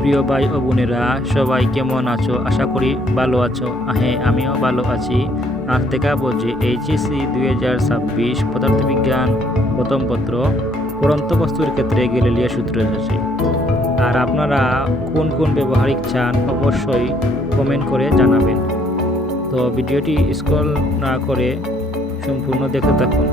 প্রিয় ভাই ও বোনেরা, সবাই কেমন আছো? আশা করি ভালো আছো। হ্যাঁ আমিও ভালো আছি। আজ দেখাবো যে এইচএসসি দুই হাজার ছাব্বিশ পদার্থবিজ্ঞান প্রথম পত্র, পরন্ত বস্তুর ক্ষেত্রে গ্যালিলিও সূত্র এসেছে আর আপনারা কোন কোন ব্যবহারিক চান অবশ্যই কমেন্ট করে জানাবেন। তো ভিডিওটি স্ক্রল না করে সম্পূর্ণ দেখতে থাকুন।